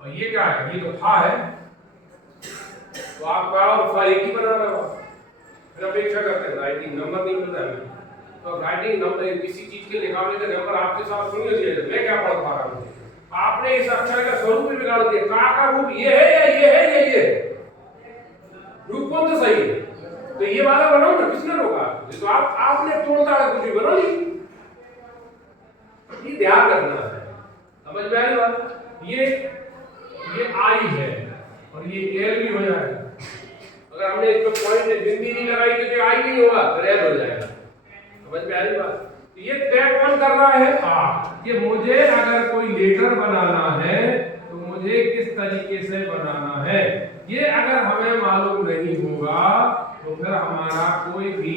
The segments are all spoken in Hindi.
और ये क्या है, ये तो फा है, तो आप का और फा एक ही बना रहे हो, फिर अपेक्षा करते हैं राइटिंग नंबर नहीं मिलता है। तो राइटिंग नंबर किसी चीज के लिखावट का नंबर आपके साथ सुन लीजिए, मैं क्या पढ़ पा रहा हूँ, आपने इस अक्षर का स्वरूप भी बिगाड़ दिया, का रूप ये है या ये है या ये है, रूप कौन सा सही है, तो ये वाला बनाओ ना, किसने रोका, तो आपने तोड़ता कुछ भी बनो नहीं, ये ध्यान रखना है, समझ में आई बात। ये आई है और ये एल भी हो जाएगा, अगर हमने इस पे पॉइंट बिंदी नहीं लगाई तो ये आई नहीं होगा, रेड हो जाएगा, समझ में आई बात। तो ये तय कौन कर रहा है, आप, कि मुझे अगर कोई लेटर बनाना है तो मुझे किस तरीके से बनाना है, ये अगर हमें मालूम नहीं होगा तो फिर हमारा कोई भी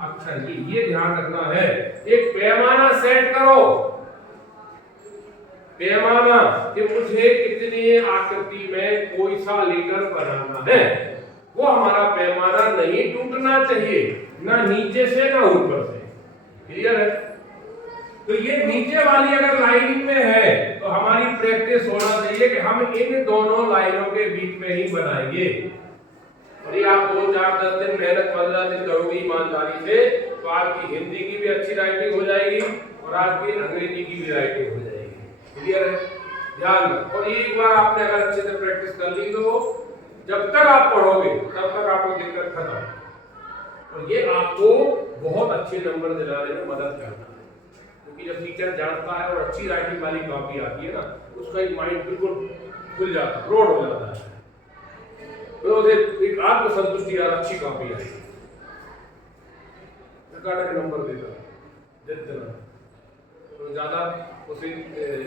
अक्षर, ये ध्यान रखना है। एक पैमाना सेट करो, पैमाना कि मुझे कितनी आकृति में कोई सा लेटर बनाना है, वो हमारा पैमाना नहीं टूटना चाहिए, ना नीचे से ना ऊपर से, क्लियर है। तो ये नीचे वाली अगर लाइनिंग में है तो हमारी प्रैक्टिस होना चाहिए कि हम इन दोनों लाइनों के बीच में ही बनाएंगे, और ये आप 2-4-10 दिन मेहनत 15 दिन करोगे ईमानदारी से तो आपकी हिंदी की भी अच्छी राइटिंग हो जाएगी और आपकी अंग्रेजी की भी राइटिंग हो जाएगी, क्लियर है, ध्यान रखो। और एक बार आपने अगर अच्छे से प्रैक्टिस कर ली तो जब तक आप पढ़ोगे तब तक आपको दिक्कत खत्म, और ये आपको बहुत अच्छे नंबर दिलाने में मदद करता है, क्योंकि जब टीचर जानता है और अच्छी राइटिंग वाली कॉपी आती है ना, उसका एक माइंड बिल्कुल खुल जाता है, ब्रॉड हो जाता है, तो उसे एक आत्मसंतुष्टि यार अच्छी कॉपी आई, नंबर देता जितना, तो ज्यादा उसे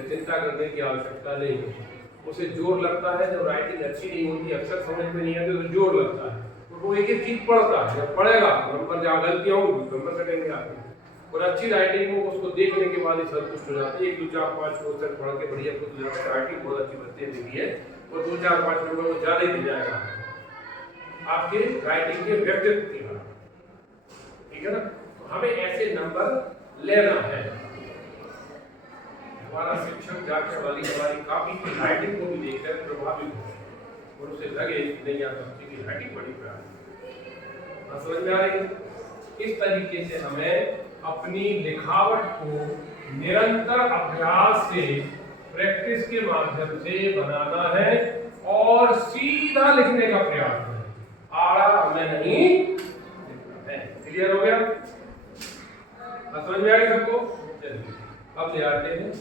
चिंता करने की आवश्यकता नहीं है। उसे जोर लगता है जब राइटिंग अच्छी नहीं होती, अक्षर समझ में नहीं आते तो जोर लगता है, तो वो एक एक चीज पढ़ता है, जब पढ़ेगा नंबर जहाँ गलतियां होंगी नंबर कटेंगे आपके, और अच्छी राइटिंग को उसको देखने के बाद ही संतुष्ट हो जाती है। 1 2 4 5 क्वेश्चन पढ़ के बढ़िया खुद राइटिंग बहुत अच्छी बच्चे लिखी है, और 2 4 5 नंबर वो ज्यादा ही मिल जाएगा आपके राइटिंग के व्यक्तित्व की बात, ठीक है ना। तो हमें ऐसे नंबर लेना है, हमारा शिक्षक जाके वाली हमारी काफी की राइटिंग को भी देखकर प्रभावित हो और उसे लगे नहीं यार बच्चे की राइटिंग बड़ी प्यारी, समझ में आ रही है। इस तरीके से हमें अपनी लिखावट को निरंतर अभ्यास से, प्रैक्टिस के माध्यम से बनाना है और सीधा लिखने का प्रयास है, आड़ा हमें नहीं लिखना है, क्लियर हो गया, समझ में आ रही सबको। चलिए अब ले आते हैं